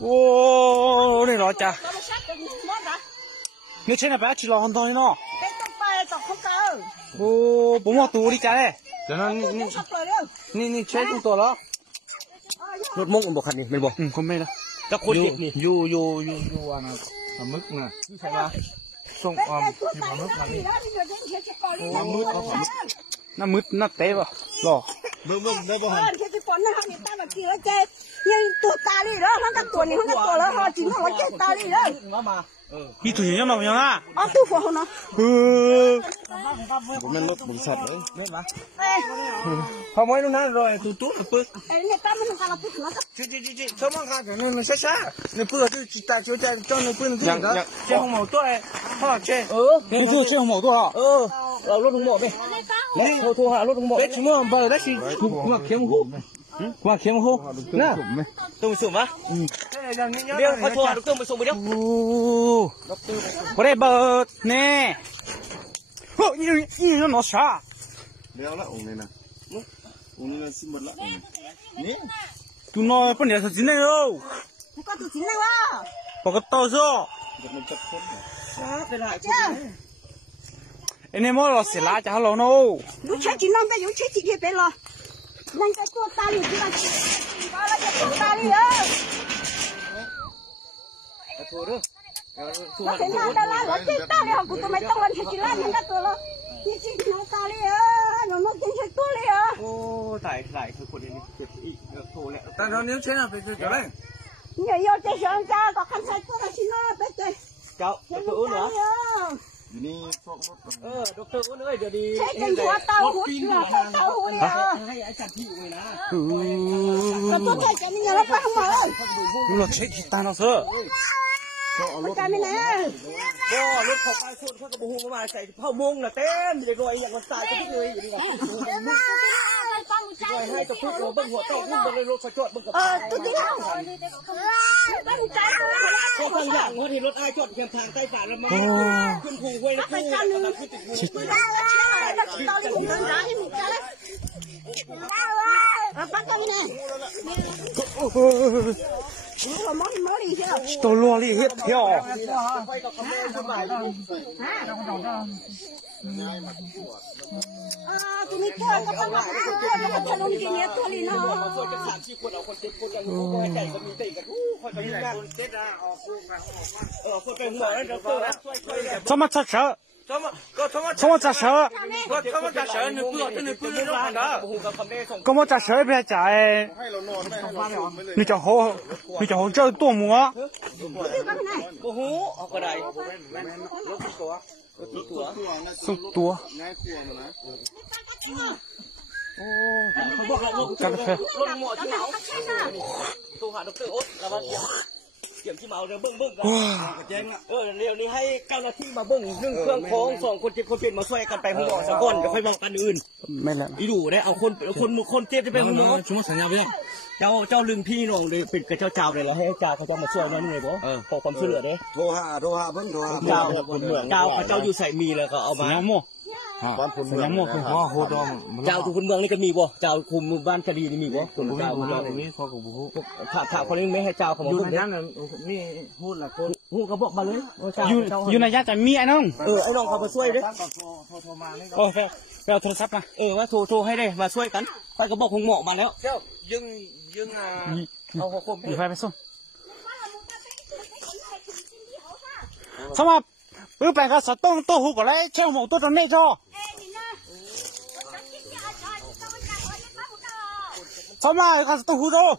ô này nó chả nếu trên là bé chỉ lo hơn thôi nó ô bố mò tù đi chả đây cho nóนี่เช็ดตัวแล้วรถมุกมันบอกคันนี้ไม่บอกคอมเมนต์นะจะคนเด็กนี่อยู่อันนั้นปลาหมึกนะใช่ปะส่งที่ปลาหมึกคันนี้ปลาหมึกเขาปลาหมึกน้ำมึดน้ำเตะป่ะหรอเบิ่งได้ป่ะฮะแค่จะปนนะคะนี่ตาแบบกี่ว่าเจ๊ยังตัวตาลีแล้วมันก็ตัวนี้มันก็ตัวแล้วฮะจริงว่าเจ๊ตาลีแล้วพี่ถุยยังหน่อยยังอ่ะอ๋อตู้ฝนเนาะผมเป็นรถบริษัทเลยเนี่ยปะพอไว้ตรงนั้นเลยตู้ปึ๊กเนี่ยตามันทำอะไรปึ๊กนะจีชอบมากค่ะเนี่ยมันช้าเนี่ยปึ๊ก就大就在叫那ปึ๊ก这个เจ้าของหมอตัวพ่อเจ้นี่คือเจ้าของหมอตัวเรารถของหมอไปแล้วโทรหารถของหมอเชื่อมเบอร์ได้สิว่าเข็มหูว่าเข็มหูนะต้องไปส่งปะเดี๋ยวเขาโทรหาดรไปส่งไปเดี๋ยวพอได้เบอร์เนี่ยโอ้ยนี่นั่นหนอชาเดี๋ยวละองค์นี้นะองค์นี้นะสิบหมดละนี่ตัวน้อยปนเดี๋ยวสุดจริงเลยโอ้ก็สุดจริงเลยวะปกติโตโซ่ไอ้เนี่ยมั่วเราเสียละจะฮัลโหลโน่ลูกชายจีนน้องไปอยู่ชายจีนเป็นหรอนั่งจะตัวตาอยู่ที่บ้านว่าเราจะตัวตาเลยโทรด้วยเราเห็นมาดาราเราจีนตาเลยกูตัวไม่ต้องวันชายจีนแล้วมันก็ตัวละจีนน้องตาเลยน้องกินชายตัวเลยโอ้ตายคือคนนี้เจ็บอีกโทรแล้วแต่เราเนี้ยเช่นอะไรเป็นอะไรเนี่ยโยเจชอนจ้าก็คันชายตัวละชิโน่ไปเจเจ้าตัวอ้วนเหรออยู่นี่พวกดร.อ้วนเอ้ยเดี๋ยวดีใช้กันหัวเตาหัวเสือเตาหัวเนี่ยให้ไอ้จับพี่เลยนะก็ตัวใช้กันนี่เราไปทั้งหมดเราเช็คตาเราเถอะมันจะไม่แน่ก็รถขอไปชนเขากระบุงมาใส่เผามงน่ะเต็มเลยรวยอย่างมันตายก็ทุกเลยอย่างนี้นะรวยให้ตะพุกเราบังหัวเต้าพุ่งไปรถไฟจอดบังกับตัวที่เท่าบังใจก็ข้างหลังเขาที่รถไอ้จอดแคมทางใต้ฝ่าละมาขึ้นภูห้วยนะคู่กำลังขึ้นติดภูตัวลัวลี่เฮ็ดเที่ยวตัวนี้ตัวก็ต้องมาแล้วก็ลงกินเนี่ยตัวนี้เนาะคนเอาคนเจ็บคนกันคนใหญ่ก็มีเตะกันคนไปงานคนเจ็บอ่ะออกคนไปหัวแล้วเดี๋ยวช่วยมาชัด怎么咋说？怎么咋说？别假哎！你叫好，这多么？不好，个来，送多。哦，干得快！ตัวหาดร.อ๊ตแล้วว่าเกี่ยมที่เมาเดี๋ยวเบิ้งกันเดี๋ยวนี้ให้เจ้าหน้าที่มาเบิ้งนึ่งเครื่องของสองคนเจ็บคนเปลี่ยนมาช่วยกันไปหัวหมอสักคนเดี๋ยวค่อยมองกันอื่นไม่แล้วอีดูได้เอาคนเจ็บจะเป็นหัวหมอชั่วโมงสัญญาไปยังเจ้าลืมพี่น้องเลยเป็นกับเจ้าเลยเราให้เจ้าเขาจะมาช่วยนั่นเลยบ่ขอความช่วยเหลือเด้โทรหาเพิ่งโทรหาเจ้าอยู่ใส่มีแล้วก็เอามาบ้านคนเมืองคือว่าโคตรเจ้าทุกคนเมืองนี่ก็มีบ่เจ้าคุมบ้านคดีนี่มีบ่คนเจ้าอย่างนี้พอกับผู้ถ้าคนนี้ไม่ให้เจ้าเขามาพูดนั่นนี่พูดละคนพูดเขาบอกมาเลยอยู่ในญาติแต่มีไอ้น้องไอ้น้องเขามาช่วยด้วยโทรมาโอ้ไปเอาโทรศัพท์มาว่าโทรให้ได้มาช่วยกันไปก็บอกคงเหมาะมาแล้วเจ้ายึงเอาหัวคมไปส่งสมับbữa bạn có sợ tôi hụt lấy treo một tôi trong đây cho sao mà có tôi hụt đâu